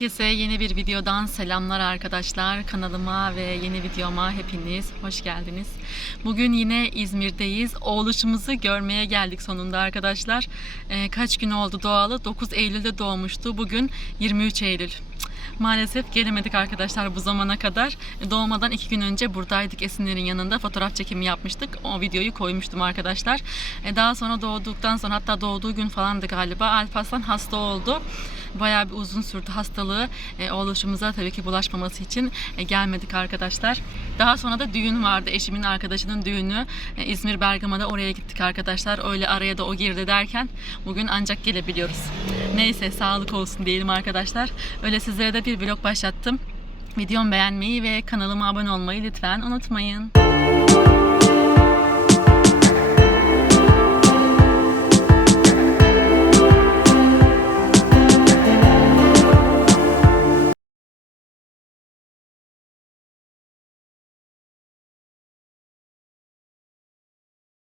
Herkese yeni bir videodan selamlar arkadaşlar. Kanalıma ve yeni videoma hepiniz hoş geldiniz. Bugün yine İzmir'deyiz. Oğluşumuzu görmeye geldik sonunda arkadaşlar. Ee, kaç gün oldu doğalı? 9 Eylül'de doğmuştu. Bugün 23 Eylül. Maalesef gelemedik arkadaşlar bu zamana kadar. Doğmadan iki gün önce buradaydık Esinler'in yanında. Fotoğraf çekimi yapmıştık. O videoyu koymuştum arkadaşlar. Ee, Daha sonra doğduktan sonra hatta doğduğu gün falandı galiba. Alparslan hasta oldu. Bayağı bir uzun sürdü hastalığı. E, oğluşumuza tabii ki bulaşmaması için e, gelmedik arkadaşlar. Daha sonra da düğün vardı. Eşimin arkadaşının düğünü. E, İzmir Bergama'da oraya gittik arkadaşlar. Öyle araya da o girdi derken bugün ancak gelebiliyoruz. Neyse sağlık olsun diyelim arkadaşlar. Öyle sizlere de bir vlog başlattım. Videomu beğenmeyi ve kanalıma abone olmayı lütfen unutmayın.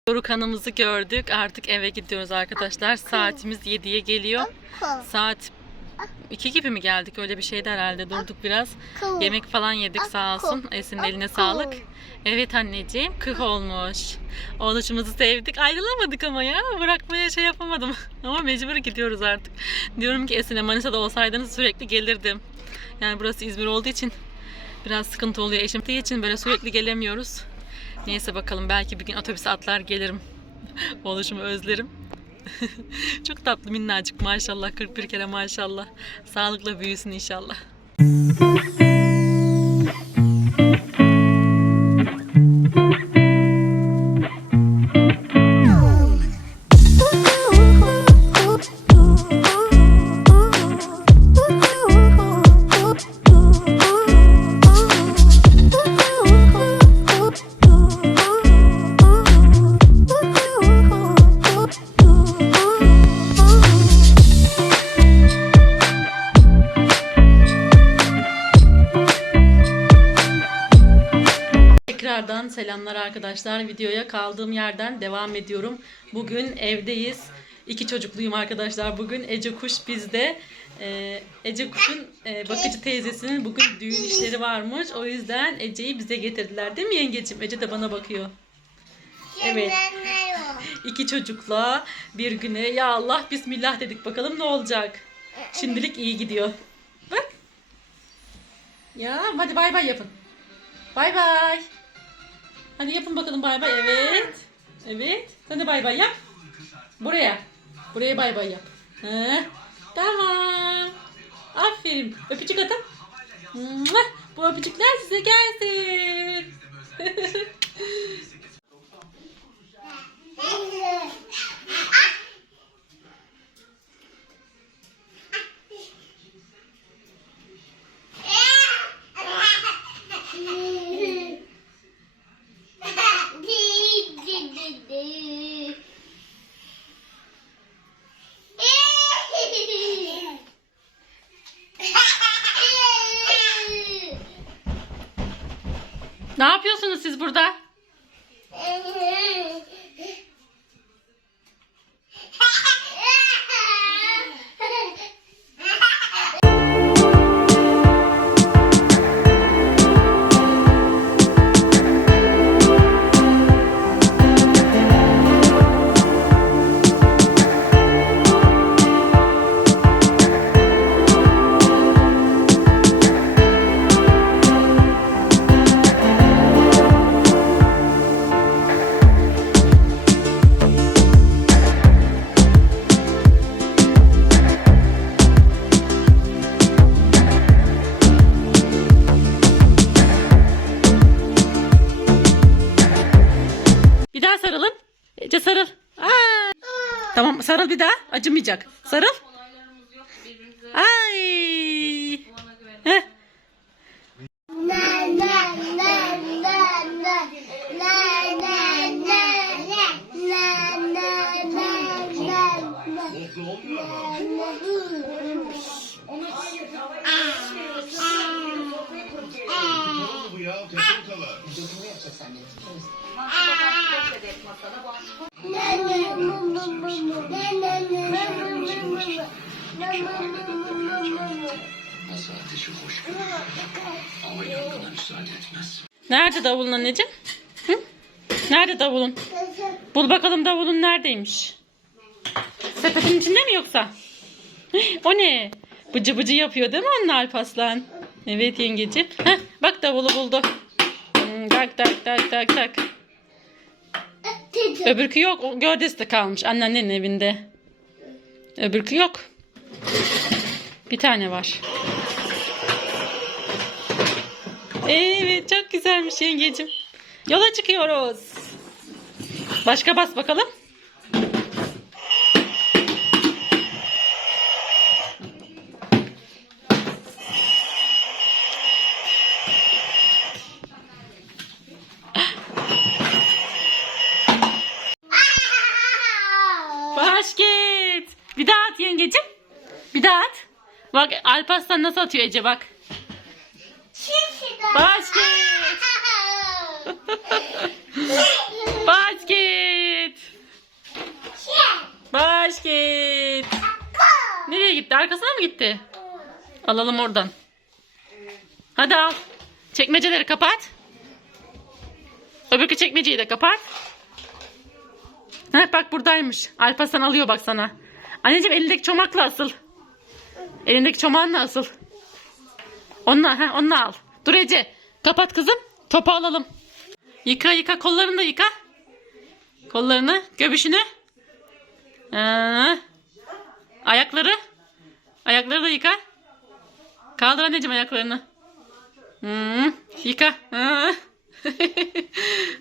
Doruk Hanım'ızı gördük. Artık eve gidiyoruz arkadaşlar. Saatimiz 7'ye geliyor. Saat 2 gibi mi geldik? Öyle bir şeydi herhalde. Durduk biraz. Yemek falan yedik sağ olsun. Esin'in eline sağlık. Evet anneciğim kıh olmuş. Oğluşumuzu sevdik. Ayrılamadık ama ya. Bırakmaya şey yapamadım. ama mecbur gidiyoruz artık. Diyorum ki Esin'e Manisa'da olsaydınız sürekli gelirdim. Yani burası İzmir olduğu için biraz sıkıntı oluyor. Eşim için böyle sürekli gelemiyoruz. Neyse bakalım belki bir gün otobüse atlar gelirim. Oğluşumu özlerim. Çok tatlı minnacık maşallah 41 kere maşallah. Sağlıkla büyüsün inşallah. Selamlar arkadaşlar. Videoya kaldığım yerden devam ediyorum. Bugün evdeyiz. İki çocukluyum arkadaşlar. Bugün Ece Kuş bizde. Ee, Ece Kuş'un e, bakıcı teyzesinin bugün düğün işleri varmış. O yüzden Ece'yi bize getirdiler. Değil mi yengeciğim? Ece de bana bakıyor. Evet. İki çocukla bir güne ya Allah bismillah dedik bakalım ne olacak. Şimdilik iyi gidiyor. Bak. Ya hadi bay bay yapın. Bay bay. Hadi yapın bakalım bay bay. Evet. Evet. Sen de bay bay yap. Buraya. Buraya bay bay yap. He. Tamam. Aferin. Öpücük atın. Bu öpücükler size gelsin. ne yapıyorsunuz siz burada? Bir daha. Acımayacak. Sarıl. Nerede davulun anneciğim? Hı? Nerede davulun? Bul bakalım davulun neredeymiş? Sepetin içinde mi yoksa? O ne? Bıcı bıcı yapıyor değil mi anne Alpaslan? Evet yengeciğim. Heh, bak davulu buldu. Hmm, tak tak tak tak tak. Öbürkü yok. O gövdesi de kalmış anneannenin evinde. Öbürkü yok. Bir tane var. Evet çok güzelmiş yengecim. Yola çıkıyoruz. Başka bas bakalım. Basket. Bir daha at yengecim. Bir daha at. Bak Alparslan nasıl atıyor Ece bak. Basket. Basket. Basket. Nereye gitti? Arkasına mı gitti? Alalım oradan. Hadi al. Çekmeceleri kapat. Öbürkü çekmeceyi de kapat. Heh, bak buradaymış. Alparslan alıyor bak sana. Anneciğim elindeki çomakla asıl. Elindeki çomağınla asıl. Onunla, heh, onunla al. Dur Ece. Kapat kızım. Topu alalım. Yıka yıka kollarını da yıka. Kollarını, göbüşünü. Ee, ayakları. Ayakları da yıka. Kaldır anneciğim ayaklarını. Hmm, yıka.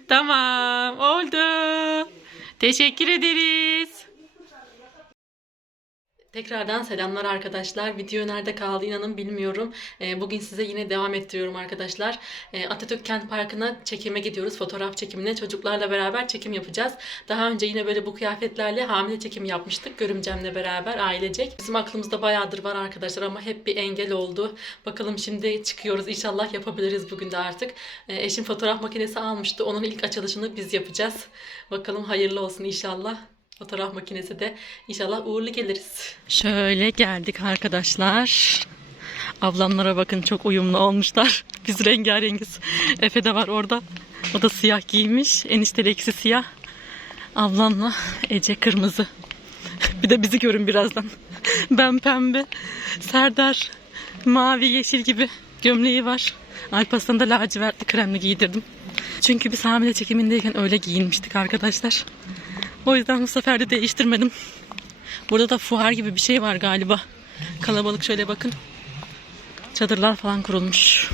Tamam oldu. Teşekkür ederiz. Tekrardan selamlar arkadaşlar. Video nerede kaldı inanın bilmiyorum. Ee, Bugün size yine devam ettiriyorum arkadaşlar. Ee, Atatürk Kent Parkı'na çekime gidiyoruz. Fotoğraf çekimine. Çocuklarla beraber çekim yapacağız. Daha önce yine böyle bu kıyafetlerle hamile çekim yapmıştık. Görümcemle beraber ailecek. Bizim aklımızda bayağıdır var arkadaşlar ama hep bir engel oldu. Bakalım şimdi çıkıyoruz. İnşallah yapabiliriz bugün de artık. Ee, Eşim fotoğraf makinesi almıştı. Onun ilk açılışını biz yapacağız. Bakalım hayırlı olsun inşallah. Fotoğraf makinesi de inşallah uğurlu geliriz. Şöyle geldik arkadaşlar. Ablamlara bakın çok uyumlu olmuşlar. Biz rengarengiz. Efe de var orada. O da siyah giymiş. Enişte ikisi siyah. Ablamla Ece kırmızı. Bir de bizi görün birazdan. Ben pembe. Serdar mavi yeşil gibi gömleği var. Alparslan'ı da lacivertli kremli giydirdim. Çünkü biz hamile çekimindeyken öyle giyinmiştik arkadaşlar. O yüzden bu sefer de değiştirmedim. Burada da fuar gibi bir şey var galiba. Kalabalık şöyle bakın. Çadırlar falan kurulmuş.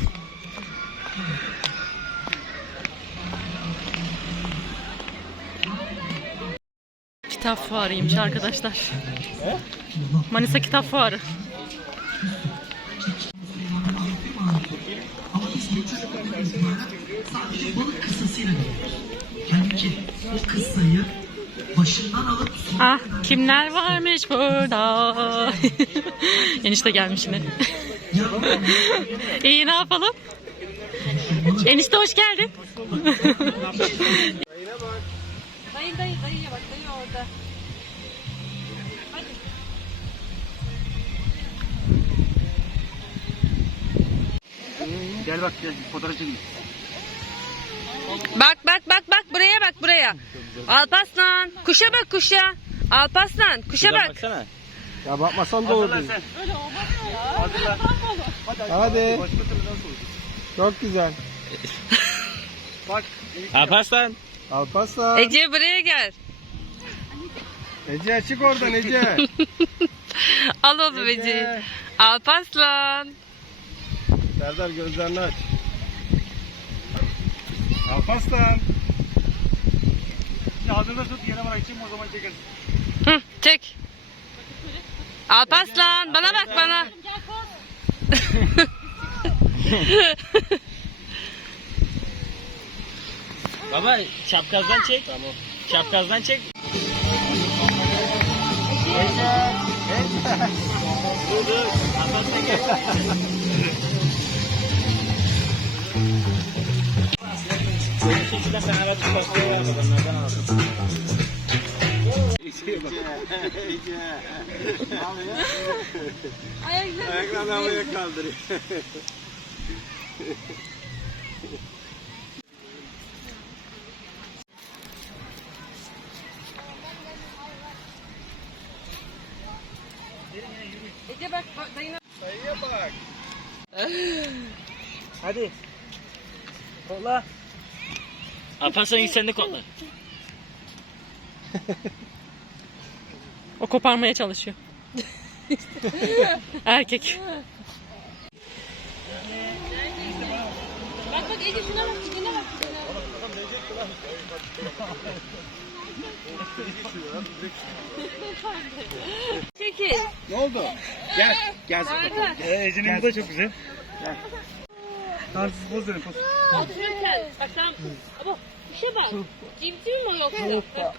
Kitap fuarıymış arkadaşlar. Manisa Kitap Fuarı. Sadece balık kıssasıyla Halbuki o kıssayı başından alıp Ah kimler varmış burada? Enişte gelmiş yine. İyi ne yapalım? Enişte hoş geldin. Dayı dayı dayıya bak dayı orada. Gel bak gel fotoğraf çekin. Bak bak bak bak buraya bak buraya. Alpaslan kuşa bak kuşa. Alpaslan kuşa bak. Ya bakmasan da olur. sen. Hazırlan. Hadi. Çok güzel. Alparslan. Alparslan. Ece buraya gel. Ece çık oradan Ece. Al oğlum Ece. Ece. Alpaslan. Serdar gözlerini aç. Alparslan. Ağzını tut yere bırak içeyim o zaman çekersin. Hı, çek. Alpaslan bana bak bana. Baba şapkazdan çek. Tamam. Şapkazdan çek. Dur dur. Alparslan gel. Şekilde sen ara tut pastayı ver bakalım. Nereden aldın? Ayaklarını havaya kaldırıyor. Ece bak bak, dayına. Sayıya bak. Hadi. Kolla. Alparslan git sen de kolla. O koparmaya çalışıyor. Erkek. Bak bak Ece şuna bak. Şuna bak. Çekil. Ne oldu? Gel. Gel. Ee, Ece'nin bu da çok güzel. Gel. Tansız poz verin poz. Otururken. Bak tamam. Ama bir şey bak. Cimcim mi o yoksa?